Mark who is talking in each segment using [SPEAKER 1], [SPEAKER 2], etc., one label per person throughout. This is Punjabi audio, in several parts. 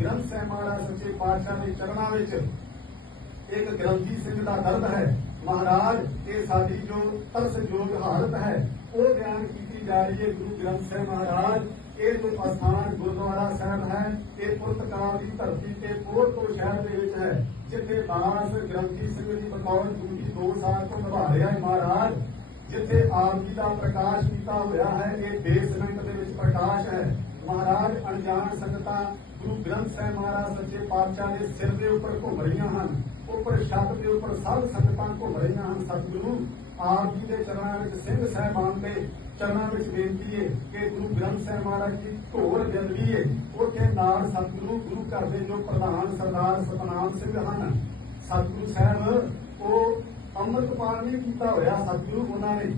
[SPEAKER 1] ਗ੍ਰੰਥ ਸਾਹਿਬ ਮਹਾਰਾਜ ਸੱਚੇ ਪਾਤਸ਼ਾਹ ਦੇ ਚਰਨਾਂ ਵਿੱਚ ਇੱਕ ਗ੍ਰੰਥੀ ਸਿੰਘ ਦਾ ਦਰਦ ਹੈ। ਮਹਾਰਾਜ, ਇਹ ਸਾਡੀ ਜੋ ਤਰਸਯੋਗ ਹਾਲਤ ਹੈ, ਉਹ ਬਿਆਨ ਕੀਤੀ ਜਾ ਰਹੀ ਹੈ ਗੁਰੂ ਗ੍ਰੰਥ ਸਾਹਿਬ ਮਹਾਰਾਜ। ਇਹ ਜੋ ਅਸਥਾਨ ਗੁਰਦੁਆਰਾ ਸਾਹਿਬ ਹੈ, ਇਹ ਪੁਰਤਗਾਲ ਦੀ ਧਰਤੀ ਤੇ ਪੋਰਟੋ ਸ਼ਹਿਰ ਦੇ ਵਿੱਚ ਹੈ, ਜਿੱਥੇ ਦਾਸ ਗ੍ਰੰਥੀ ਸਿੰਘ ਦੀ ਬਤੌਰ ਡਿਊਟੀ 2 ਸਾਲ ਤੋਂ ਨਿਭਾ ਜਿੱਥੇ ਆਪ ਜੀ ਦਾ ਪ੍ਰਕਾਸ਼ ਕੀਤਾ ਹੋਇਆ ਹੈ, ਇਹ ਬੇਸਮੈਂਟ ਦੇ ਵਿੱਚ ਪ੍ਰਕਾਸ਼ ਹੈ। ਮਹਾਰਾਜ ਅਣਜਾਣ ਸੰਗਤਾਂ, ਗੁਰੂ ਗ੍ਰੰਥ ਸਾਹਿਬ ਮਹਾਰਾਜ ਸੱਚੇ ਪਾਤਸ਼ਾਹ ਦੇ ਸਿਰ ਦੇ ਉੱਪਰ ਘੁੰਮ ਰਹੀਆਂ ਹਨ। ਉੱਪਰ ਛੱਤ ਦੇ ਉੱਪਰ ਸਭ ਸੰਗਤਾਂ ਘੁੰਮ ਰਹੀਆਂ ਹਨ। ਸਤਿਗੁਰੂ, ਆਪ ਜੀ ਦੇ ਚਰਨਾਂ ਵਿੱਚ ਸਿੰਘ ਸਾਹਿਬਾਨ ਦੇ ਚਰਨਾਂ ਵਿੱਚ ਬੇਨਤੀ ਹੈ ਕਿ ਗੁਰੂ ਗ੍ਰੰਥ ਸਾਹਿਬ ਮਹਾਰਾਜ ਜੀ ਢੋਲ ਜਲਦੀ ਹੈ ਉੱਥੇ ਨਾਲ ਸਤਿਗੁਰੂ, ਗੁਰੂ ਘਰ ਦੇ ਜੋ ਪ੍ਰਧਾਨ ਸਰਦਾਰ ਸਤਨਾਮ ਸਿੰਘ ਹਨ, ਸਤਿਗੁਰੂ ਸਾਹਿਬ, ਉਹ ਅੰਮ੍ਰਿਤਪਾਲ ਨਹੀਂ ਕੀਤਾ ਹੋਇਆ ਸਤਿਗੁਰੂ ਉਹਨਾਂ ਨੇ।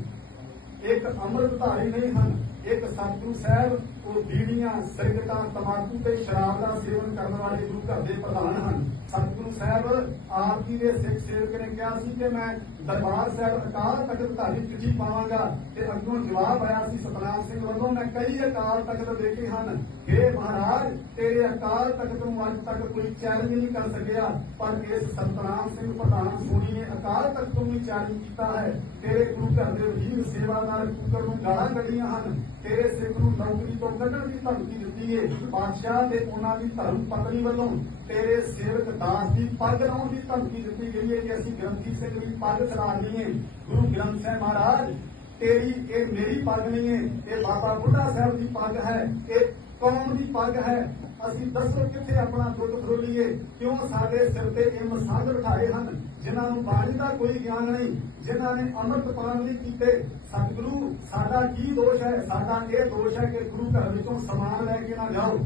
[SPEAKER 1] ਇੱਕ ਅੰਮ੍ਰਿਤਧਾਰੀ ਨਹੀਂ ਹਨ, ਇੱਕ ਸਤਿਗੁਰੂ ਸਾਹਿਬ, ਉਹ ਬੀੜੀਆਂ ਸਿਗਰਟਾਂ ਤਮਾਕੂ ਤੇ ਸ਼ਰਾਬ ਦਾ ਸੇਵਨ ਕਰਨ ਵਾਲੇ ਗੁਰੂ ਘਰ ਦੇ ਪ੍ਰਧਾਨ ਹਨ। ਸਤਿਗੁਰੂ ਸਾਹਿਬ, ਆਪ ਜੀ ਦੇ ਸਿੱਖ ਸੇਵਕ ਨੇ ਕਿਹਾ ਸੀ ਕਿ ਮੈਂ ਦਰਬਾਰ ਸਾਹਿਬ ਅਕਾਲ ਤਖਤ ਧਾਰੀ ਚਿੱਠੀ ਪਾਵਾਂਗਾ ਤੇ ਅੱਗੋਂ ਜਵਾਬ ਆਇਆ ਸੀ ਸਤਨਾਮ ਸਿੰਘ ਵੱਲੋਂ, ਮੈਂ ਕਈ ਅਕਾਲ ਤਖਤ ਦੇਖੇ ਹਨ। हे ਮਹਾਰਾਜ, ਤੇਰੇ ਅਕਾਲ ਤਖਤ ਨੂੰ ਅੱਜ ਤੱਕ ਕੋਈ ਚੈਲੰਜ ਨਹੀਂ ਕਰ ਸਕਿਆ, ਪਰ ਇਸ ਸਤਨਾਮ ਸਿੰਘ ਪ੍ਰਧਾਨ ਸੋਣੀ ਨੇ ਅਕਾਲ ਤਖਤ ਨੂੰ ਵੀ ਚੈਲੰਜ ਕੀਤਾ ਹੈ। ਤੇਰੇ ਗੁਰੂ ਘਰ ਦੇ ਵਜ਼ੀਰ ਸੇਵਾਦਾਰ ਪੁੱਤਰ ਨੂੰ ਗਾਲਾਂ ਕੱਢੀਆਂ ਹਨ। ਤੇਰੇ ਸਿੱਖ ਨੂੰ ਨੌਕਰੀ ਤੋਂ ਕੱਢਣ ਦੀ ਧਮਕੀ ਦਿੱਤੀ ਹੈ ਬਾਦਸ਼ਾਹ ਤੇ ਉਹਨਾਂ ਦੀ ਧਰਮ ਪਤਨੀ ਵੱਲੋਂ ਤੇਰੇ ਸੇਵਕ ਦਾਸ ਦੀ ਪੱਗ ਲਾਉਣ ਦੀ ਧਮਕੀ ਦਿੱਤੀ ਗਈ ਹੈ ਕਿ ਅਸੀਂ ਗ੍ਰੰਥੀ ਸਿੰਘ ਦੀ ਪੱਗ ਚੜਾ ਲਈਏ। ਗੁਰੂ ਗ੍ਰੰਥ ਸਾਹਿਬ ਮਹਾਰਾਜ, ਤੇਰੀ, ਇਹ ਮੇਰੀ ਪੱਗ ਨਹੀਂ ਹੈ, ਇਹ ਬਾਬਾ ਬੁੱਢਾ ਸਾਹਿਬ ਦੀ ਪੱਗ ਹੈ, ਇਹ ਕੌਮ ਦੀ ਪੱਗ ਹੈ। ਅਸੀਂ ਦੱਸੋ ਕਿੱਥੇ ਆਪਣਾ ਦੁੱਧ ਫਰੋਲੀਏ? ਕਿਉਂ ਸਾਡੇ ਸਿਰ ਤੇ ਇਹ ਮਸਾਜ ਬਿਠਾਏ ਹਨ, ਜਿਨ੍ਹਾਂ ਨੂੰ ਬਾਣੀ ਦਾ ਕੋਈ ਗਿਆਨ ਨਹੀਂ, ਜਿਨ੍ਹਾਂ ਨੇ ਅੰਮ੍ਰਿਤ ਪਾਨ ਨਹੀਂ ਕੀਤੇ? ਸਤਿਗੁਰੂ, ਸਾਡਾ ਕੀ ਦੋਸ਼ ਹੈ? ਸਾਡਾ ਇਹ ਦੋਸ਼ ਹੈ ਕਿ ਗੁਰੂ ਘਰ ਵਿੱਚੋਂ ਸਮਾਨ ਲੈ ਕੇ ਨਾ ਜਾਓ।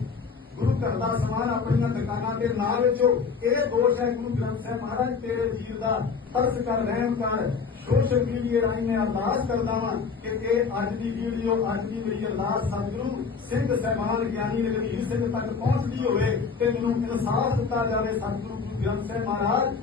[SPEAKER 1] ਗੁਰੂ ਘਰ ਦਾ ਸਮਾਨ ਆਪਣੀਆਂ ਦੁਕਾਨਾਂ ਤੇ ਨਾ ਵੇਚੋ। ਇਹ ਦੋਸ਼ ਹੈ ਗੁਰੂ ਗ੍ਰੰਥ ਸਾਹਿਬ ਮਹਾਰਾਜ, ਤੇਰੇ ਵੀਰ ਦਾ ਤਰਸ ਕਰ ਰਹਿਮ ਕਰ। ਸੋਸ਼ਲ ਮੀਡੀਆ ਰਾਹੀਂ ਮੈਂ ਅਰਦਾਸ ਕਰਦਾ ਵਾਂ ਕਿ ਇਹ ਅੱਜ ਦੀ ਵੀਡੀਓ ਅੱਜ ਦੀ ਮੇਰੀ ਅਰਦਾਸ ਸਤਿਗੁਰੂ, ਸਿੰਘ ਸਹਿਬਾਨ, ਗਿਆਨੀ ਨਗਰੀ ਸਿੰਘ ਤੱਕ ਪਹੁੰਚਦੀ ਹੋਵੇ ਤੇ ਮੈਨੂੰ ਇਨਸਾਫ ਦਿੱਤਾ ਜਾਵੇ ਸਤਿਗੁਰੂ ਗੁਰੂ ਗ੍ਰੰਥ ਸਾਹਿਬ ਮਹਾਰਾਜ।